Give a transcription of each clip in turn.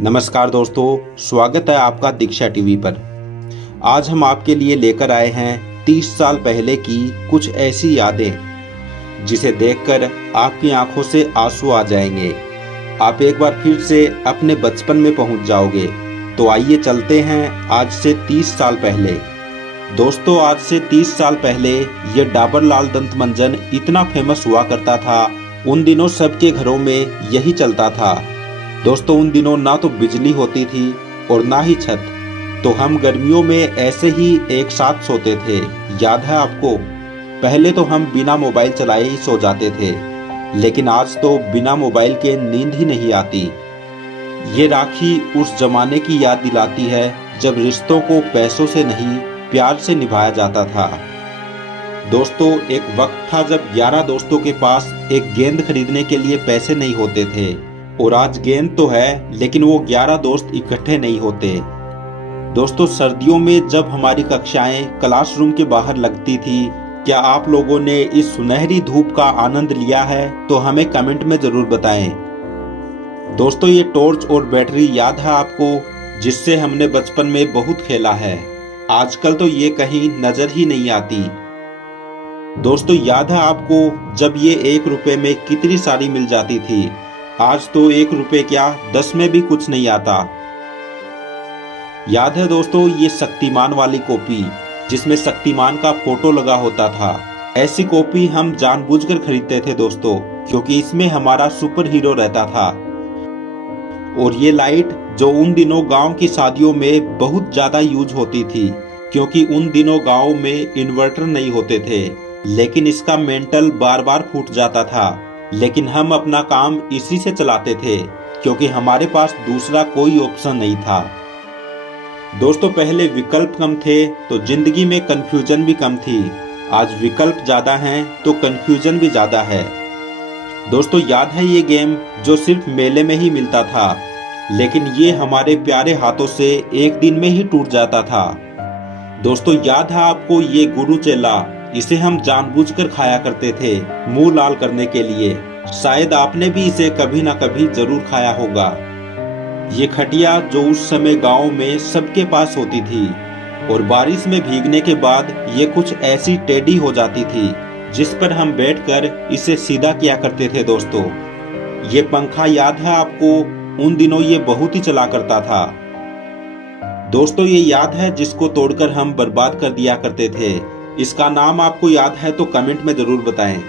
नमस्कार दोस्तों, स्वागत है आपका दीक्षा टीवी पर। आज हम आपके लिए लेकर आए हैं 30 साल पहले की कुछ ऐसी यादें जिसे देखकर आपकी आंखों से आंसू आ जाएंगे। आप एक बार फिर से अपने बचपन में पहुंच जाओगे। तो आइए चलते हैं आज से 30 साल पहले। दोस्तों, आज से 30 साल पहले ये डाबर लाल दंत मंजन इतना फेमस हुआ करता था। उन दिनों सबके घरों में यही चलता था। दोस्तों, उन दिनों ना तो बिजली होती थी और ना ही छत, तो हम गर्मियों में ऐसे ही एक साथ सोते थे। याद है आपको? पहले तो हम बिना मोबाइल चलाए ही सो जाते थे, लेकिन आज तो बिना मोबाइल के नींद ही नहीं आती। ये राखी उस जमाने की याद दिलाती है जब रिश्तों को पैसों से नहीं, प्यार से निभाया जाता था। दोस्तों, एक वक्त था जब 11 दोस्तों के पास एक गेंद खरीदने के लिए पैसे नहीं होते थे। और आज गेंद तो है, लेकिन वो 11 दोस्त इकट्ठे नहीं होते। दोस्तों, सर्दियों में जब हमारी कक्षाएं क्लासरूम के बाहर लगती थी, क्या आप लोगों ने इस सुनहरी धूप का आनंद लिया है? तो हमें कमेंट में जरूर बताएं। दोस्तों, ये टॉर्च और बैटरी याद है आपको, जिससे हमने बचपन में बहुत खेला है। आजकल तो ये कहीं नजर ही नहीं आती। दोस्तों, याद है आपको जब ये 1 रुपए में कितनी सारी मिल जाती थी? आज तो 1 रुपए क्या, 10 में भी कुछ नहीं आता। याद है दोस्तों, ये शक्तिमान वाली कॉपी जिसमें शक्तिमान का फोटो लगा होता था। ऐसी कॉपी हम जानबूझकर खरीदते थे दोस्तों, क्योंकि इसमें हमारा सुपर हीरो रहता था। और ये लाइट जो उन दिनों गांव की शादियों में बहुत ज्यादा यूज होती थी, क्योंकि उन दिनों गांव में इन्वर्टर नहीं होते थे, लेकिन इसका मेंटल बार बार फूट जाता था। लेकिन हम अपना काम इसी से चलाते थे, क्योंकि हमारे पास दूसरा कोई ऑप्शन नहीं था। दोस्तों, पहले विकल्प कम थे तो जिंदगी में कंफ्यूजन भी कम थी। आज विकल्प ज्यादा हैं तो कंफ्यूजन भी ज्यादा है। दोस्तों, याद है ये गेम जो सिर्फ मेले में ही मिलता था, लेकिन ये हमारे प्यारे हाथों से एक दिन में ही टूट जाता था। दोस्तों, याद है आपको ये गुरु चेला? इसे हम जानबूझकर खाया करते थे, मुंह लाल करने के लिए। शायद आपने भी इसे कभी ना कभी जरूर खाया होगा। ये खटिया जो उस समय गांव में सबके पास होती थी, और बारिश में भीगने के बाद ये कुछ ऐसी टेढ़ी हो जाती थी जिस पर हम बैठकर इसे सीधा किया करते थे। दोस्तों, ये पंखा याद है आपको? उन दिनों ये बहुत ही चला करता था। दोस्तों, ये याद है जिसको तोड़कर हम बर्बाद कर दिया करते थे? इसका नाम आपको याद है तो कमेंट में जरूर बताएं।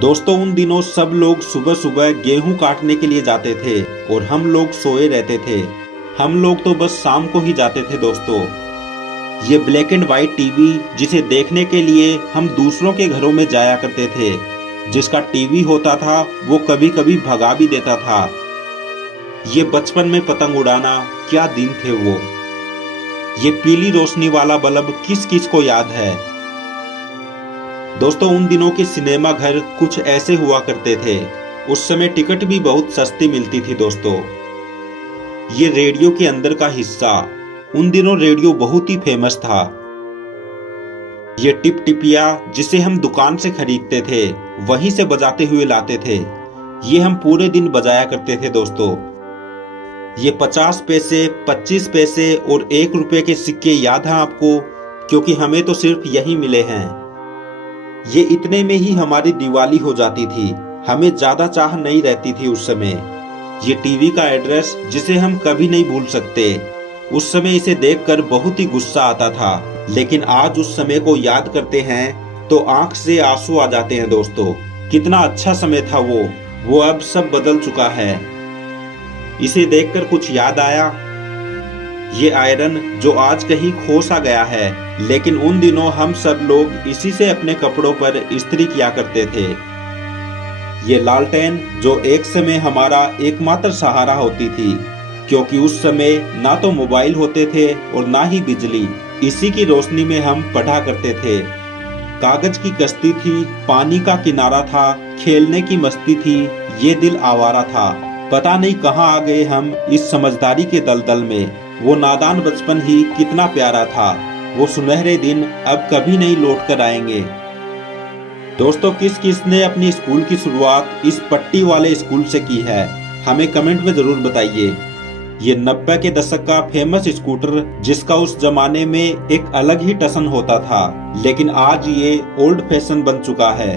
दोस्तों, उन दिनों सब लोग सुबह सुबह गेहूं काटने के लिए जाते थे और हम लोग सोए रहते थे। हम लोग तो बस शाम को ही जाते थे। दोस्तों, ये ब्लैक एंड व्हाइट टीवी जिसे देखने के लिए हम दूसरों के घरों में जाया करते थे, जिसका टीवी होता था वो कभी कभी भगा भी देता था। ये बचपन में पतंग उड़ाना, क्या दिन थे वो। ये पीली रोशनी वाला बल्ब किस किस को याद है? दोस्तों, उन दिनों के सिनेमा घर कुछ ऐसे हुआ करते थे। उस समय टिकट भी बहुत सस्ती मिलती थी। दोस्तों, ये रेडियो के अंदर का हिस्सा, उन दिनों रेडियो बहुत ही फेमस था। ये टिप टिपिया जिसे हम दुकान से खरीदते थे, वहीं से बजाते हुए लाते थे। ये हम पूरे दिन बजाया करते थे। दोस्तों, ये 50 पैसे, 25 पैसे और 1 रुपए के सिक्के याद हैं आपको? क्योंकि हमें तो सिर्फ यही मिले हैं। ये इतने में ही हमारी दिवाली हो जाती थी। हमें ज्यादा चाह नहीं रहती थी उस समय। ये टीवी का एड्रेस जिसे हम कभी नहीं भूल सकते। उस समय इसे देखकर बहुत ही गुस्सा आता था, लेकिन आज उस समय को याद करते हैं तो आंख से आंसू आ जाते हैं। दोस्तों, कितना अच्छा समय था वो अब सब बदल चुका है। इसे देखकर कुछ याद आया? ये आयरन जो आज कहीं खो सा गया है, लेकिन उन दिनों हम सब लोग इसी से अपने कपड़ों पर इस्त्री किया करते थे। ये लालटेन जो एक समय हमारा एकमात्र सहारा होती थी, क्योंकि उस समय ना तो मोबाइल होते थे और ना ही बिजली। इसी की रोशनी में हम पढ़ा करते थे। कागज की कश्ती थी, पानी का किनारा था, खेलने की मस्ती थी, ये दिल आवारा था। पता नहीं कहाँ आ गए हम इस समझदारी के दलदल में। वो नादान बचपन ही कितना प्यारा था। वो सुनहरे दिन अब कभी नहीं लौट कर आएंगे। दोस्तों, किस किस ने अपनी स्कूल की शुरुआत इस पट्टी वाले स्कूल से की है? हमें कमेंट में जरूर बताइए। ये 90 के दशक का फेमस स्कूटर जिसका उस जमाने में एक अलग ही टसन होता था, लेकिन आज ये ओल्ड फैशन बन चुका है।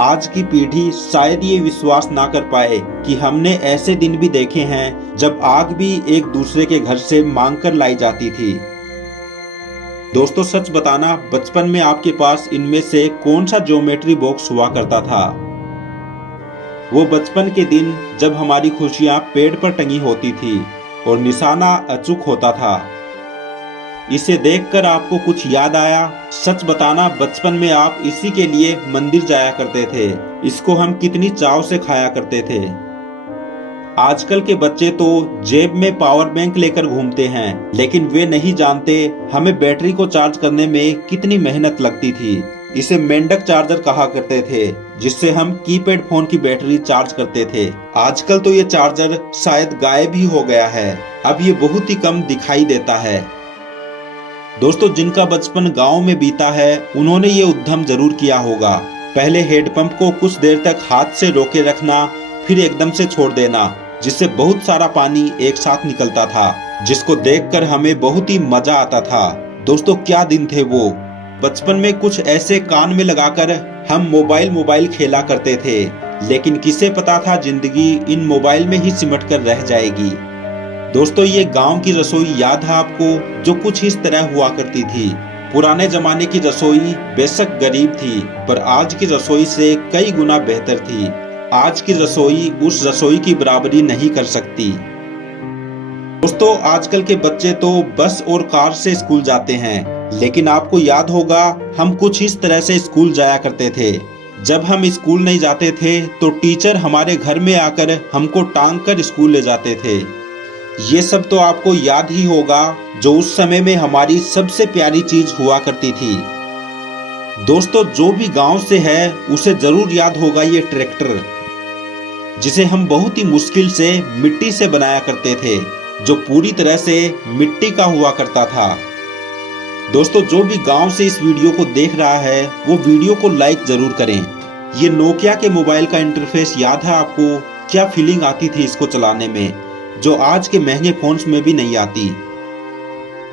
आज की पीढ़ी शायद ये विश्वास ना कर पाए कि हमने ऐसे दिन भी देखे हैं जब आग भी एक दूसरे के घर से मांग कर लाई जाती थी। दोस्तों सच बताना, बचपन में आपके पास इनमें से कौन सा ज्योमेट्री बॉक्स हुआ करता था? वो बचपन के दिन जब हमारी खुशियां पेड़ पर टंगी होती थी और निशाना अचूक होता था। इसे देखकर आपको कुछ याद आया? सच बताना, बचपन में आप इसी के लिए मंदिर जाया करते थे। इसको हम कितनी चाव से खाया करते थे। आजकल के बच्चे तो जेब में पावर बैंक लेकर घूमते हैं, लेकिन वे नहीं जानते हमें बैटरी को चार्ज करने में कितनी मेहनत लगती थी। इसे मेंढक चार्जर कहा करते थे, जिससे हम कीपैड फोन की बैटरी चार्ज करते थे। आजकल तो ये चार्जर शायद गायब ही हो गया है। अब ये बहुत ही कम दिखाई देता है। दोस्तों जिनका बचपन गांव में बीता है, उन्होंने ये उद्यम जरूर किया होगा। पहले हेडपंप को कुछ देर तक हाथ से रोके रखना, फिर एकदम से छोड़ देना, जिससे बहुत सारा पानी एक साथ निकलता था, जिसको देखकर हमें बहुत ही मजा आता था। दोस्तों क्या दिन थे वो। बचपन में कुछ ऐसे कान में लगाकर हम मोबाइल खेला करते थे, लेकिन किसे पता था जिंदगी इन मोबाइल में ही सिमट कर रह जाएगी। दोस्तों ये गांव की रसोई याद है आपको, जो कुछ इस तरह हुआ करती थी। पुराने जमाने की रसोई बेशक गरीब थी, पर आज की रसोई से कई गुना बेहतर थी। आज की रसोई उस रसोई की बराबरी नहीं कर सकती। दोस्तों आजकल के बच्चे तो बस और कार से स्कूल जाते हैं, लेकिन आपको याद होगा हम कुछ इस तरह से स्कूल जाया करते थे। जब हम स्कूल नहीं जाते थे तो टीचर हमारे घर में आकर हमको टांग कर स्कूल ले जाते थे। ये सब तो आपको याद ही होगा, जो उस समय में हमारी सबसे प्यारी चीज हुआ करती थी। दोस्तों जो भी गांव से है उसे जरूर याद होगा ये ट्रैक्टर, जिसे हम बहुत ही मुश्किल से मिट्टी से बनाया करते थे, जो पूरी तरह से मिट्टी का हुआ करता था। दोस्तों जो भी गांव से इस वीडियो को देख रहा है वो वीडियो को लाइक जरूर करें। ये नोकिया के मोबाइल का इंटरफेस याद है आपको? क्या फीलिंग आती थी इसको चलाने में, जो आज के महंगे फोन्स में भी नहीं आती।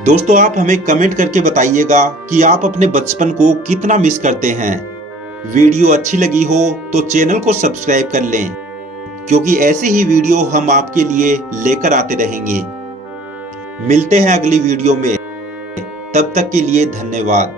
दोस्तों आप हमें कमेंट करके बताइएगा कि आप अपने बचपन को कितना मिस करते हैं। वीडियो अच्छी लगी हो तो चैनल को सब्सक्राइब कर लें, क्योंकि ऐसे ही वीडियो हम आपके लिए लेकर आते रहेंगे। मिलते हैं अगली वीडियो में, तब तक के लिए धन्यवाद।